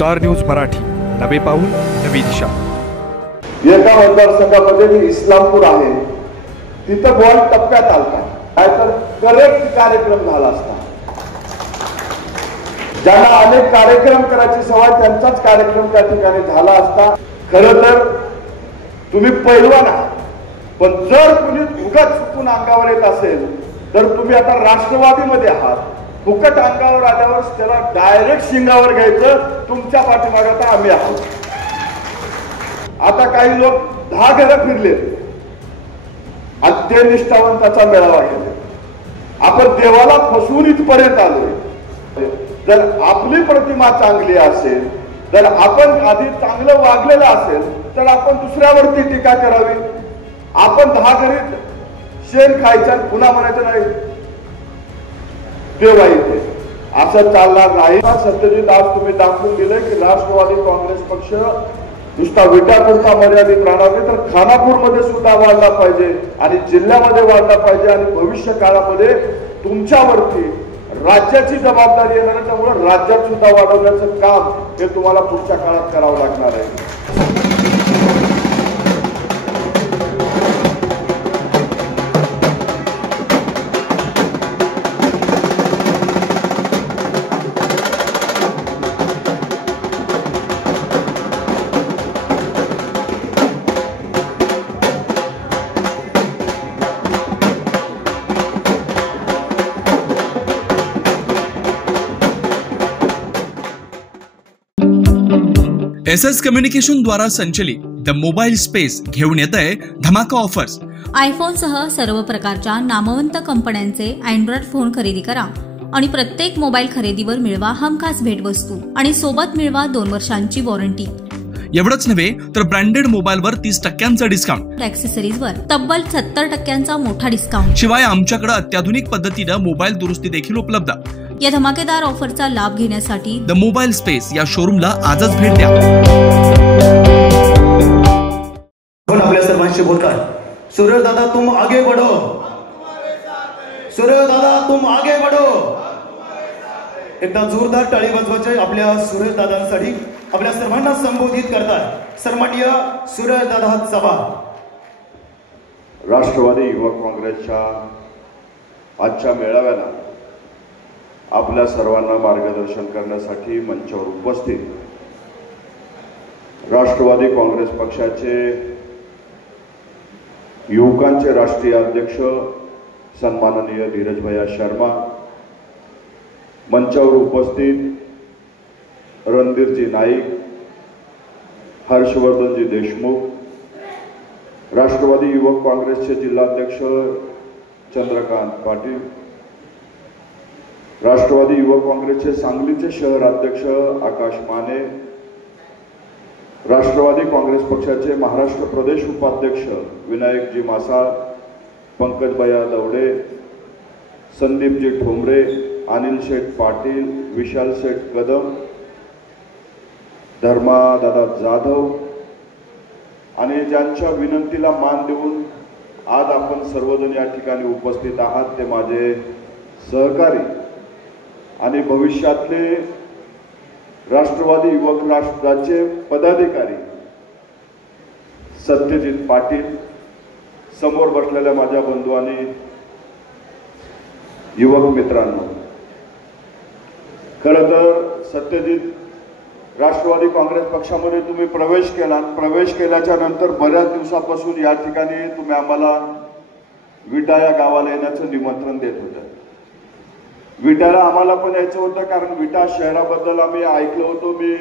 Star news Marathi, नवे पाऊल नवी दिशा। एका मतदारसंघामध्ये मी इस्लामपूर आहे, तिथं बॉल टप्प्यात आलता, नाहीतर करेक्ट कार्यक्रम झाला असता। ज्यांना अनेक कार्यक्रम करायची सवय त्यांचाच कार्यक्रम त्या ठिकाणी झाला असता। खरं तर तुम्ही पैलवान आहात, पण जर तुम्ही उगाच चुकून अंगावर येत असेल तर तुम्ही आता राष्ट्रवादीमध्ये आहात। फुकट अंगावर आल्यावर त्याला डायरेक्ट शिंगावर घ्यायचं, तुमच्या पाठीमागे आता आम्ही आहोत। आता काही लोक 10 घरं फिरले आणि ते निष्ठावंताचा मेळावा गेले। आपण देवाला फसवून इथपर्यंत आलोय। जर आपली प्रतिमा चांगली असेल, जर आपण आधी चांगलं वागलेलं असेल, तर आपण दुसऱ्यावरती टीका करावी। आपण 10 घरी शेण खायचं पुन्हा म्हणायचं नाही ते वाईट आहे, असं चालणार नाही। सत्यजित, आज तुम्ही दाखवून दिले की राष्ट्रवादी काँग्रेस पक्ष नुसता विटापुरता मर्यादित राहणार नाही, तर खानापूरमध्ये सुद्धा वाढला पाहिजे आणि जिल्ह्यामध्ये वाढला पाहिजे आणि भविष्य काळामध्ये तुमच्यावरती राज्याची जबाबदारी येणार आहे, त्यामुळे राज्यात सुद्धा वाढवण्याचं काम हे तुम्हाला पुढच्या काळात करावं लागणार आहे। SS कम्युनिकेशन द्वारा संचलित द मोबाईल स्पेस घेऊन येत आहे धमाका ऑफर्स। आयफोन सह सर्व प्रकारच्या नामवंत कंपन्यांचे अँड्रॉइड फोन खरेदी करा आणि प्रत्येक मोबाईल खरेदीवर मिळवा हमखास भेटवस्तू आणि सोबत मिळवा 2 वर्षांची वॉरंटी। एवढंच नव्हे तर ब्रँडेड मोबाईलवर 30% डिस्काउंट, ॲक्सेसरीजवर तब्बल 70% मोठा डिस्काउंट। शिवाय आमच्याकडे अत्याधुनिक पद्धतीने मोबाईल दुरुस्ती देखील उपलब्ध। या धमाकेदार ऑफरचा लाभ घेण्यासाठी द मोबाईल स्पेस या शोरूमला आजच भेट द्या। आपल्या सर्वांशी बोलतात, सूरज दादा तुम आगे बढ़ो, सूरज दादा तुम आगे बढ़ो। एकदा जोरदार टाळी वाजवायची आपल्या सूरज दादांसाठी। आपल्या सर्वांना संबोधित करतात सन्माननीय सूरज दादा चव्हाण। राष्ट्रवादी युवक काँग्रेसच्या आजच्या मेळाव्याला आपल्या सर्वांना मार्गदर्शन करण्यासाठी मंचावर उपस्थित राष्ट्रवादी काँग्रेस पक्षाचे युवकांचे राष्ट्रीय अध्यक्ष सन्माननीय धीरज भैया शर्मा, मंचावर उपस्थित रणधीरजी नाईक, हर्षवर्धनजी देशमुख, राष्ट्रवादी युवक काँग्रेसचे जिल्हाध्यक्ष चंद्रकांत पाटील, राष्ट्रवादी युवक काँग्रेसचे सांगलीचे शहर अध्यक्ष आकाश माने, राष्ट्रवादी काँग्रेस पक्षाचे महाराष्ट्र प्रदेश उपाध्यक्ष विनायकजी मासाळ, पंकजभैया दवडे, संदीपजी ठोंबरे, अनिल शेठ पाटील, विशाल शेठ कदम, धर्मादादा जाधव आणि ज्यांच्या विनंतीला मान देऊन आज आपण सर्वजण या ठिकाणी उपस्थित आहात ते माझे सहकारी आणि भविष्यातले राष्ट्रवादी युवक राष्ट्राचे पदाधिकारी सत्यजित पाटील, समोर बसलेल्या माझ्या बंधू आणि युवक मित्रांनो, खरं तर सत्यजित राष्ट्रवादी काँग्रेस पक्षामध्ये तुम्ही प्रवेश केला। प्रवेश केल्याच्या नंतर बऱ्याच दिवसापासून या ठिकाणी तुम्ही आम्हाला विटा या गावाला येण्याचं निमंत्रण देत होते। विट्याला आम्हाला पण यायचं होतं, कारण विटा शहराबद्दल आम्ही ऐकलं होतं। मी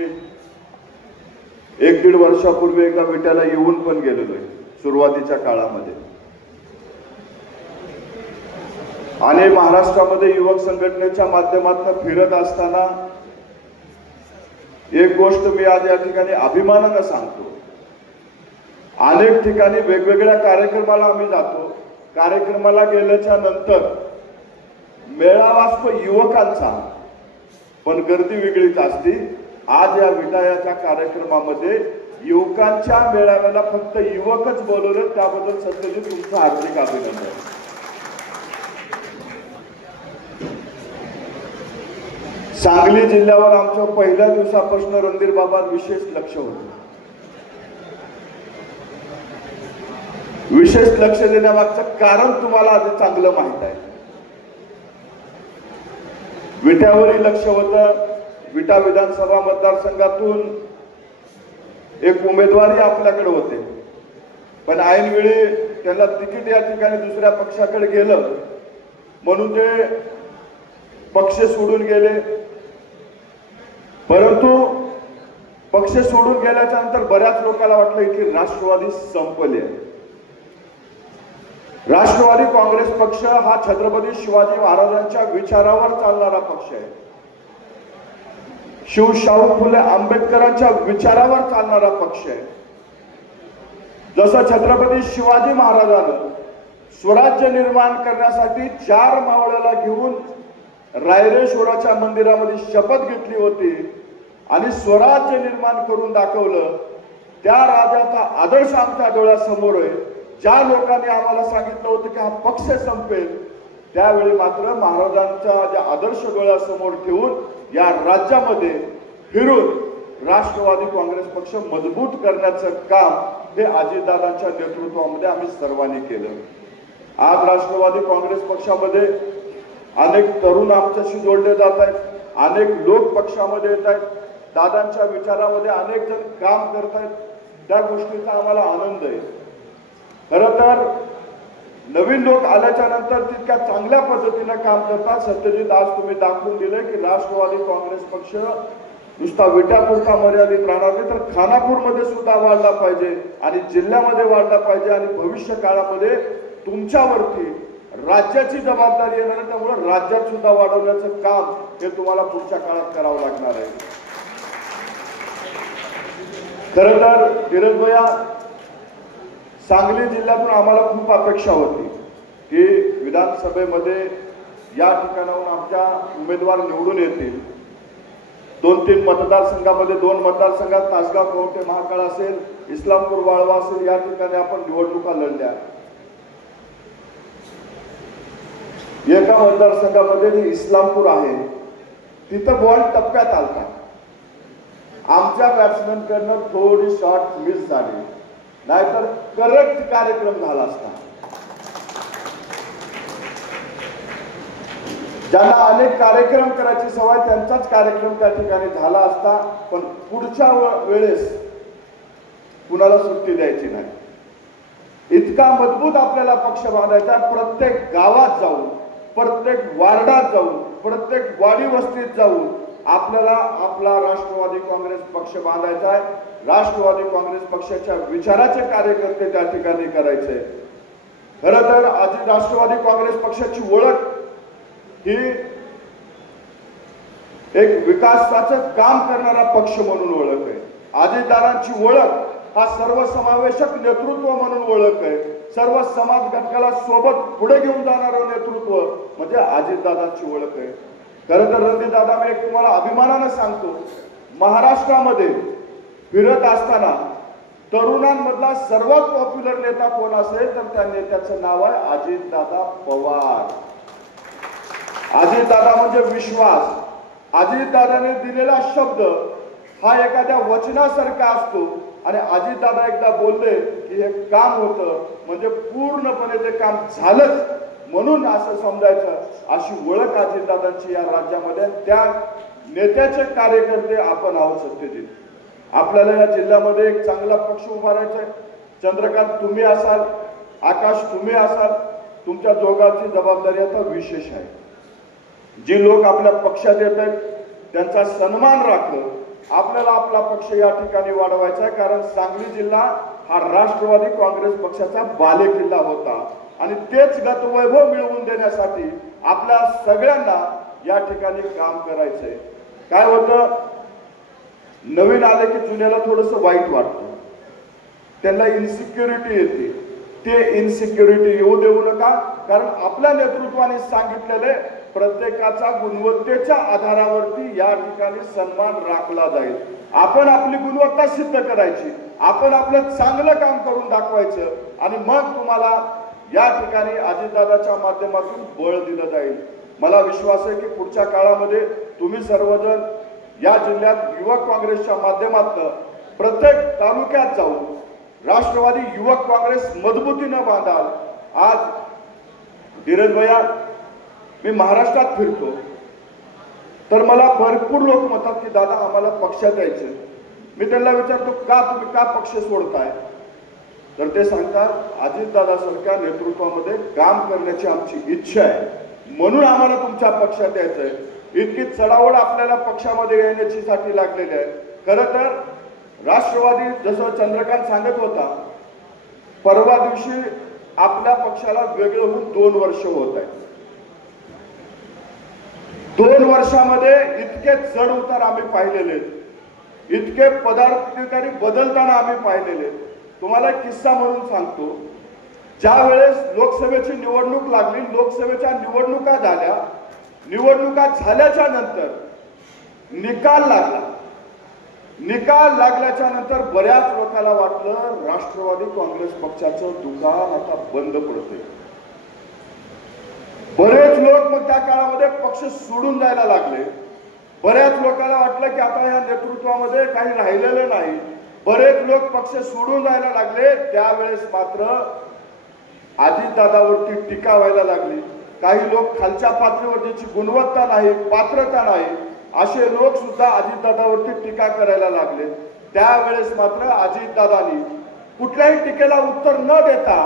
1-1.5 वर्षापूर्वी एकदा विट्याला येऊन पण गेलेलो आहे सुरुवातीच्या काळामध्ये। आणि महाराष्ट्रामध्ये युवक संघटनेच्या माध्यमातून फिरत असताना एक गोष्ट मी आज या ठिकाणी अभिमानाने सांगतो, अनेक ठिकाणी वेगवेगळ्या कार्यक्रमाला आम्ही जातो। कार्यक्रमाला गेल्याच्या नंतर मेळावा असतो युवकांचा, पण गर्दी वेगळीच असते। आज या विटायाच्या कार्यक्रमामध्ये युवकांच्या मेळाव्याला फक्त युवकच बोलवले, त्याबद्दल सत्यजित तुमचं हार्दिक अभिनंदन। सांगली जिल्ह्यावर आमचं पहिल्या दिवसापासून रणधीर बाबा विशेष लक्ष होतं. विशेष लक्ष देण्यामागचं कारण तुम्हाला आधी चांगलं माहित आहे. विट्यावरही लक्ष होतं. विटा विधानसभा मतदारसंघातून एक उमेदवारही आपल्याकडे होते, पण ऐनवेळी त्यांना तिकीट या ठिकाणी दुसऱ्या पक्षाकडे गेलं म्हणून ते पक्ष सोडून गेले. परंतु पक्ष सोडून गेल्याच्या नंतर बऱ्याच लोकांना वाटलं की राष्ट्रवादी संपले. राष्ट्रवादी काँग्रेस पक्ष हा छत्रपती शिवाजी महाराजांच्या विचारावर चालणारा पक्ष आहे. शिवशाहू फुले आंबेडकरांच्या विचारावर चालणारा पक्ष आहे. जसं छत्रपती शिवाजी महाराजांनं स्वराज्य निर्माण करण्यासाठी 4 मावळ्याला घेऊन रायरेश्वराच्या मंदिरामध्ये शपथ घेतली होती आणि स्वराज्य निर्माण करून दाखवलं, त्या राजाचा आदर्श आमच्या डोळ्यासमोर आहे. ज्या लोकांनी आम्हाला सांगितलं होतं की हा पक्ष संपेल, त्यावेळी मात्र महाराजांचा ज्या आदर्श डोळ्यासमोर ठेवून या राज्यामध्ये फिरून राष्ट्रवादी काँग्रेस पक्ष मजबूत करण्याचं काम हे अजितदादांच्या नेतृत्वामध्ये आम्ही सर्वांनी केलं. आज राष्ट्रवादी काँग्रेस पक्षामध्ये अनेक तरुण आमच्याशी जोडले जात आहेत. अनेक लोक पक्षामध्ये येत आहेत. दादांच्या विचारामध्ये अनेक जण काम करत आहेत. त्या गोष्टीचा आम्हाला आनंद आहे. खरं तर नवीन लोक आल्याच्या नंतर तितक्या चांगल्या पद्धतीने काम करतात. सत्यजित, आज तुम्ही दाखवून दिले की राष्ट्रवादी काँग्रेस पक्ष नुसता विट्यापुरता मर्यादित राहणार नाही, तर खानापूरमध्ये सुद्धा वाढला पाहिजे आणि जिल्ह्यामध्ये वाढला पाहिजे. आणि भविष्य काळामध्ये तुमच्यावरती राज्याची जबाबदारी येणार आहे, त्यामुळे राज्यात सुद्धा वाढवण्याचं काम हे तुम्हाला पुढच्या काळात करावं लागणार आहे. खरं तर धीरज भैया, सांगली जिल्ह्यातून आम्हाला खूप अपेक्षा होती की विधानसभेमध्ये या ठिकाणाहून आमच्या उमेदवार निवडून येतील. 2-3 मतदारसंघामध्ये, 2 मतदारसंघात तासगाव कवठे महाकाळ असेल, इस्लामपूर वाळवा असेल, या ठिकाणी आपण निवडणुका लढल्या. एका मतदारसंघामध्ये जे इस्लामपूर आहे तिथं बॉल टप्प्यात आलता. आमच्या बॅट्समॅन कडनं थोडी शॉट मिस झाली, नाहीतर करेक्ट कार्यक्रम झाला असता. ज्यांना अनेक कार्यक्रम करायची सवय त्यांचाच कार्यक्रम त्या ठिकाणी झाला असता. पण पुढच्या वेळेस कुणाला सुट्टी द्यायची नाही. इतका मजबूत आपल्याला पक्ष बांधायचा. प्रत्येक गावात जाऊन, प्रत्येक वार्डात जाऊन, प्रत्येक वाडी वस्तीत जाऊन आपल्याला आपला राष्ट्रवादी काँग्रेस पक्ष बांधायचा आहे. राष्ट्रवादी काँग्रेस पक्षाच्या विचाराचे कार्यकर्ते त्या ठिकाणी करायचे. खरं तर आज राष्ट्रवादी काँग्रेस पक्षाची ओळख ही एक विकासाचं काम करणारा पक्ष म्हणून ओळख आहे. अजितदादांची ओळख हा सर्वसमावेशक नेतृत्व म्हणून ओळख आहे. सर्व समाज घटकाला सोबत पुढे घेऊन जाणारं नेतृत्व म्हणजे अजितदादांची ओळख आहे. खरं तर रणधीर दादा, मी एक तुम्हाला अभिमानानं सांगतो, महाराष्ट्रामध्ये फिरत असताना तरुणांमधला सर्वात पॉप्युलर नेता कोण असेल तर त्या नेत्याचं नाव आहे अजितदादा पवार. अजितदादा म्हणजे विश्वास. अजितदादाने दिलेला शब्द हा एखाद्या वचनासारखा असतो आणि अजितदादा एकदा बोलले की हे काम होतं म्हणजे पूर्णपणे ते काम झालंच म्हणून असं समजायचं. अशी ओळख अजितदादांची या राज्यामध्ये. त्या नेत्याचे कार्यकर्ते आपण आहोत. सत्यजित, आपल्याला या जिल्ह्यामध्ये एक चांगला पक्ष उभारायचा आहे. चंद्रकांत तुम्ही असाल, आकाश तुम्ही असाल. तुमच्या दोघांची जबाबदारी आता विशेष आहे. जी लोक आपल्या पक्षात येत आहेत त्यांचा सन्मान राखलं आपल्याला आपला पक्ष या ठिकाणी वाढवायचा आहे. कारण सांगली जिल्हा हा राष्ट्रवादी काँग्रेस पक्षाचा बालेकिल्ला होता आणि तेच गतवैभव मिळवून देण्यासाठी आपल्या सगळ्यांना या ठिकाणी काम करायचंय. काय होतं, नवीन आले की जुन्याला थोडस वाईट वाटतं, त्यांना इन्सिक्युरिटी येते. ते इन्सिक्युरिटी येऊ देऊ नका. कारण आपल्या नेतृत्वाने सांगितलेले प्रत्येकाचा गुणवत्तेच्या आधारावरती या ठिकाणी सन्मान राखला जाईल. आपण आपली गुणवत्ता सिद्ध करायची, आपण आपलं चांगलं काम करून दाखवायचं आणि मग तुम्हाला या ठिकाणी अजितदादाच्या माध्यमातून बळ दिलं जाईल. मला विश्वास आहे की पुढच्या काळामध्ये तुम्ही सर्वजण या जिल्ह्यात युवक काँग्रेसच्या माध्यमातून प्रत्येक तालुक्यात जाऊन राष्ट्रवादी युवक काँग्रेस मजबूतीनं बांधाल। आज धीरज भैया, मी महाराष्ट्रात फिरतो तर मला भरपूर लोक म्हणतात की दादा आम्हाला पक्षात यायचं। मी त्यांना विचारतो का तुम्ही का पक्ष सोडताय, तर ते सांगतात अजितदादासारख्या नेतृत्वामध्ये काम करण्याची आमची इच्छा आहे, म्हणून आम्हाला तुमच्या पक्षात यायचंय। इतकी चढाओढ आपल्याला पक्षामध्ये येण्याची साठी लागलेली आहे। खरं तर राष्ट्रवादी जसं चंद्रकांत सांगत होता, परवा दिवशी आपल्या पक्षाला वेगळं होऊन 2 वर्ष होत आहे। 2 वर्षामध्ये इतके चढ उतार आम्ही पाहिलेले, इतके पदाधिकारी बदलताना आम्ही पाहिलेले। तुम्हाला एक किस्सा म्हणून सांगतो, ज्या वेळेस लोकसभेची निवडणूक लागली, लोकसभेच्या निवडणुका झाल्या, निवडणुका झाल्याच्या नंतर निकाल लागला। निकाल लागल्याच्या नंतर बऱ्याच लोकांना वाटलं राष्ट्रवादी काँग्रेस पक्षाचं दुकान आता बंद पडते। बरेच लोक मग त्या काळामध्ये पक्ष सोडून जायला लागले। बऱ्याच लोकांना वाटलं की आता या नेतृत्वामध्ये काही राहिलेलं नाही। बरेच लोक पक्ष सोडून जायला लागले। त्यावेळेस मात्र अजितदादावरती टीका व्हायला लागली। काही लोक खालच्या पातळीवर ज्याची गुणवत्ता नाही, पात्रता नाही, असे लोक सुद्धा अजितदादावरती टीका करायला लागले। त्यावेळेस मात्र अजितदादांनी कुठल्याही टीकेला उत्तर न देता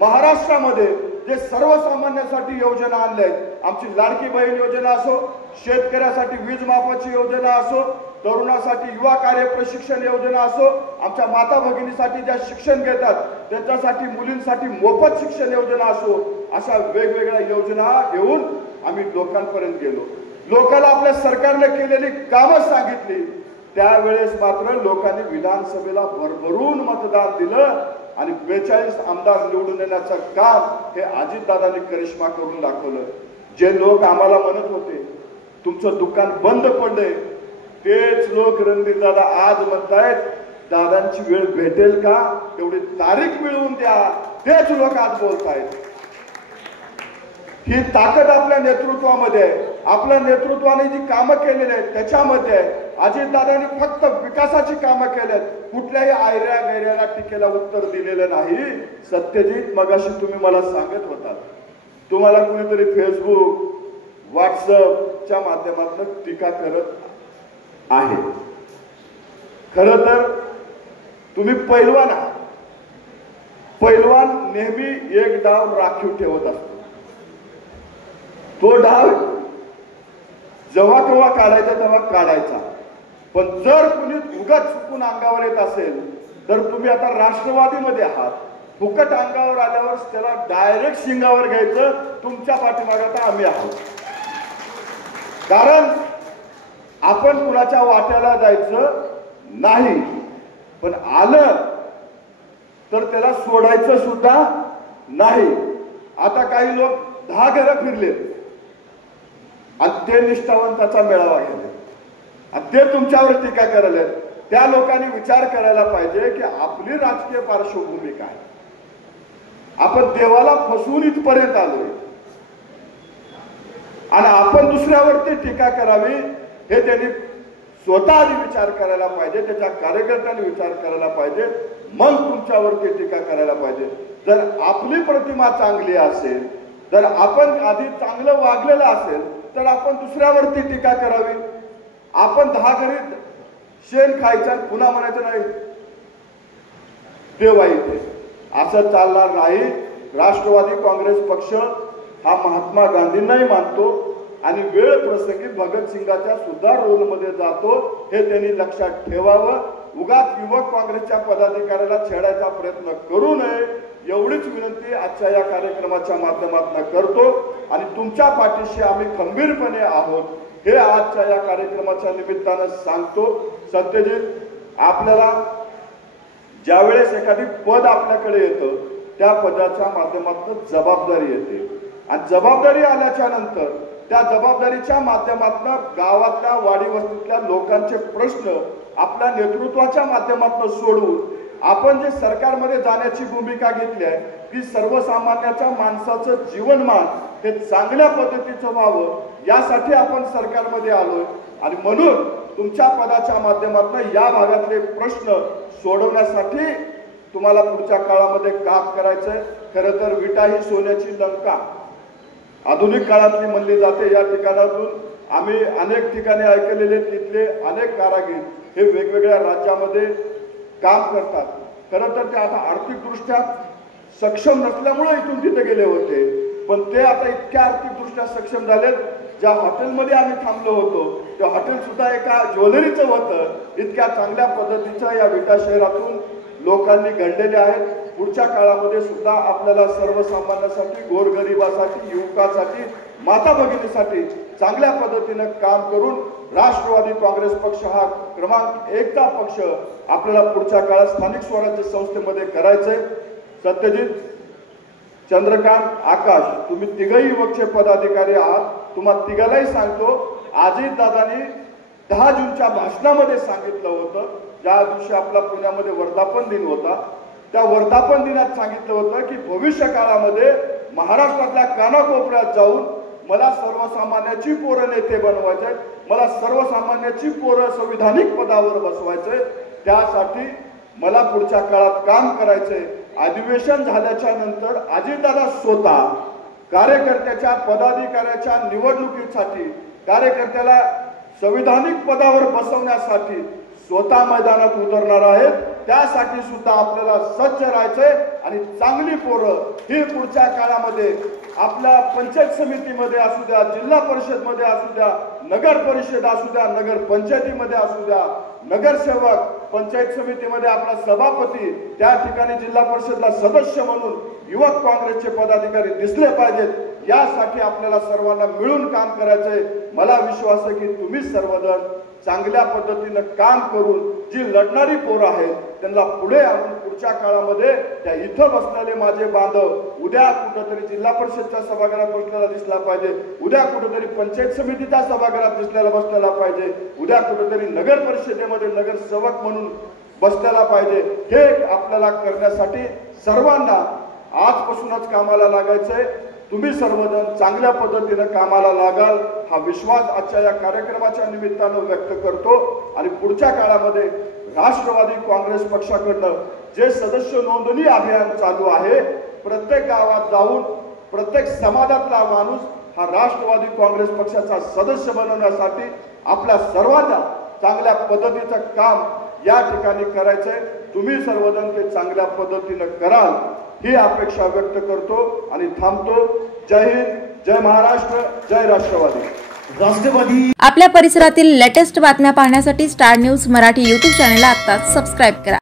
महाराष्ट्रामध्ये जे सर्वसामान्यांसाठी योजना आणल्या, आमची लाडकी बहीण योजना असो, शेतकऱ्यासाठी वीज माफाची योजना असो, तरुणासाठी युवा कार्य प्रशिक्षण योजना असो, आमच्या माता भगिनीसाठी ज्या शिक्षण घेतात त्यांच्यासाठी मुलींसाठी मोफत शिक्षण योजना असो, अशा वेगवेगळ्या योजना घेऊन आम्ही लोकांपर्यंत गेलो। लोकांना आपल्या सरकारने केलेली कामं सांगितली। त्यावेळेस मात्र लोकांनी विधानसभेला भरभरून मतदान दिलं आणि 42 आमदार निवडून येण्याचं काम हे अजितदादांनी करिश्मा करून दाखवलं। जे लोक आम्हाला म्हणत होते तुमचं दुकान बंद पडलंय, तेच लोक रणदीपदादा आज म्हणतायत दादांची वेळ भेटेल का, तेवढी तारीख मिळवून द्या, तेच लोक आज बोलतायत। ही ताकद आपल्या नेतृत्वामध्ये आहे। आपल्या नेतृत्वाने जी कामं केलेली आहेत त्याच्यामध्ये आहे। अजितदादांनी फक्त विकासाची कामं केलेत, कुठल्याही आयऱ्या गैऱ्याला टीकेला उत्तर दिलेलं नाही। सत्यजित, मगाशी तुम्ही मला सांगत होता तुम्हाला कुणीतरी फेसबुक व्हॉट्सअपच्या माध्यमातून टीका करत आहे। खरं तर तुम्ही पैलवान आहात। पैलवान नेहमी एक डाव राखीव ठेवत असतो। तो डाव जेव्हा केव्हा काढायचा तेव्हा काढायचा, पण जर कुणी उगाच चुकून अंगावर येत असेल तर तुम्ही आता राष्ट्रवादीमध्ये आहात, फुकट अंगावर आल्यावर त्याला डायरेक्ट शिंगावर घ्यायचं। तुमच्या पाठीमागे आता आम्ही आहोत, कारण आपण कुणाच्या वाट्याला जायचं नाही, पण आलं तर त्याला सोडायचं सुद्धा नाही। आता काही लोक 10 घरं फिरले आणि ते निष्ठावंताचा मेळावा गेले आणि ते तुमच्यावर टीका करायला, त्या लोकांनी विचार करायला पाहिजे की आपली राजकीय पार्श्वभूमी काय। आपण देवाला फसवून इथपर्यंत आलोय आणि आपण दुसऱ्यावरती टीका करावी हे त्यांनी स्वतः आधी विचार करायला पाहिजे, त्याच्या कार्यकर्त्यांनी विचार करायला पाहिजे, मग तुमच्यावरती टीका करायला पाहिजे। जर आपली प्रतिमा चांगली असेल, जर आपण आधी चांगलं वागलेलं असेल तर आपण दुसऱ्यावरती टीका करावी। आपण 10 घरी शेण खायचं पुन्हा म्हणायचं नाही ते वाईट आहे, असं चालणार नाही। राष्ट्रवादी काँग्रेस पक्ष हा महात्मा गांधींनाही मानतो आणि वेळ प्रसंगी भगतसिंगाच्या सुद्धा रोलमध्ये जातो, हे त्यांनी लक्षात ठेवावं। उगाच युवक काँग्रेसच्या पदाधिकाऱ्याला छेडायचा प्रयत्न करू नये, एवढीच विनंती आजच्या या कार्यक्रमाच्या माध्यमातून करतो आणि तुमच्या पाठीशी आम्ही खंबीरपणे आहोत हे आजच्या या कार्यक्रमाच्या निमित्तानं सांगतो। सत्यजित, आपल्याला ज्यावेळेस एखादी पद आपल्याकडे येतं त्या पदाच्या माध्यमातून जबाबदारी येते आणि जबाबदारी आल्याच्या नंतर त्या जबाबदारीच्या माध्यमातून गावातल्या वाडी वस्तीतल्या लोकांचे प्रश्न आपल्या नेतृत्वाच्या माध्यमातून सोडवून आपण जे सरकारमध्ये जाण्याची भूमिका घेतली आहे की सर्वसामान्याच्या माणसाचं जीवनमान हे चांगल्या पद्धतीचं व्हावं यासाठी आपण सरकारमध्ये आलोय आणि म्हणून तुमच्या पदाच्या माध्यमातून या भागातले प्रश्न सोडवण्यासाठी तुम्हाला पुढच्या काळामध्ये काम करायचंय। खरं तर विटा ही सोन्याची लंका आधुनिक काळातली म्हणली जाते। या ठिकाणातून आम्ही अनेक ठिकाणी ऐकलेले तिथले अनेक कारागीर हे वेगवेगळ्या राज्यामध्ये काम करतात। खरं तर ते आता आर्थिकदृष्ट्या सक्षम नसल्यामुळे इथून तिथे गेले होते, पण ते आता इतक्या आर्थिकदृष्ट्या सक्षम झालेत। ज्या हॉटेलमध्ये आम्ही थांबलो होतो त्या हॉटेल सुद्धा एका ज्वेलरीचं होतं। इतक्या चांगल्या पद्धतीच्या या विटा शहरातून लोकांनी घडलेले आहेत। पुढच्या काळामध्ये सुद्धा आपल्याला सर्वसामान्यांसाठी, गोरगरिबासाठी, युवकांसाठी, माता भगिनीसाठी चांगल्या पद्धतीनं काम करून राष्ट्रवादी काँग्रेस पक्ष हा क्रमांक 1 चा पक्ष आपल्याला पुढच्या काळात स्थानिक स्वराज्य संस्थेमध्ये करायचंय। सत्यजित, चंद्रकांत, आकाश, तुम्ही तिघही युवकचे पदाधिकारी आहात। तुम्हाला तिघालाही सांगतो, अजितदादांनी 10 जूनच्या भाषणामध्ये सांगितलं होतं, ज्या दिवशी आपला पुण्यामध्ये वर्धापन दिन होता, त्या वर्धापन दिनात सांगितलं होतं की भविष्य काळामध्ये महाराष्ट्रातल्या कानाकोपऱ्यात जाऊन मला सर्वसामान्याची पोरं नेते बनवायचे, मला सर्वसामान्याची पोरं संविधानिक पदावर बसवायचे। त्यासाठी मला पुढच्या काळात काम करायचे। अधिवेशन झाल्याच्या नंतर अजितदादा स्वतः कार्यकर्त्याच्या, पदाधिकाऱ्याच्या निवडणुकीसाठी, कार्यकर्त्याला संविधानिक पदावर बसवण्यासाठी स्वतः मैदानात उतरणार आहेत। त्यासाठी सुद्धा आपल्याला सज्ज राहायचंय आणि चांगली पोरं ही पुढच्या काळामध्ये आपल्या पंचायत समितीमध्ये असू द्या, जिल्हा परिषदमध्ये असू द्या, नगर परिषद असू द्या, नगर पंचायतीमध्ये असू द्या, नगरसेवक, पंचायत समितीमध्ये आपला सभापती, त्या ठिकाणी जिल्हा परिषदला सदस्य म्हणून युवक काँग्रेसचे पदाधिकारी दिसले पाहिजेत। यासाठी आपल्याला सर्वांना मिळून काम करायचंय। मला विश्वास आहे की तुम्ही सर्वजण चांगल्या पद्धतीनं काम करून जी लढणारी पोरं आहेत त्यांना पुढे आणून पुढच्या काळामध्ये त्या इथं बसलेले माझे बांधव उद्या कुठेतरी जिल्हा परिषदच्या सभागृहात बसलेला दिसला पाहिजे, उद्या कुठेतरी पंचायत समितीच्या सभागृहात बसलेला पाहिजे, उद्या कुठेतरी नगर परिषदेमध्ये नगरसेवक म्हणून बसलेला पाहिजे। हे आपल्याला करण्यासाठी सर्वांना आजपासूनच कामाला लागायचंय। तुम्ही सर्वजण चांगल्या पद्धतीने कामाला लागाल हा विश्वास आजच्या या कार्यक्रमाच्या निमित्तानं व्यक्त करतो आणि पुढच्या काळामध्ये राष्ट्रवादी काँग्रेस पक्षाकडनं जे सदस्य नोंदणी अभियान चालू आहे, प्रत्येक गावात जाऊन प्रत्येक समाजातला माणूस हा राष्ट्रवादी काँग्रेस पक्षाचा सदस्य बनवण्यासाठी आपल्या सर्वांना चांगल्या पद्धतीचं काम या ठिकाणी करायचंय। तुम्ही सर्वजण ते चांगल्या पद्धतीने कराल ही अपेक्षा व्यक्त करतो आणि थांबतो। जय हिंद, जय महाराष्ट्र, जय राष्ट्रवादी। आपल्या परिसरातील लेटेस्ट बातम्या पाहण्यासाठी स्टार न्यूज मराठी YouTube चॅनलला आत्ताच सबस्क्राईब करा।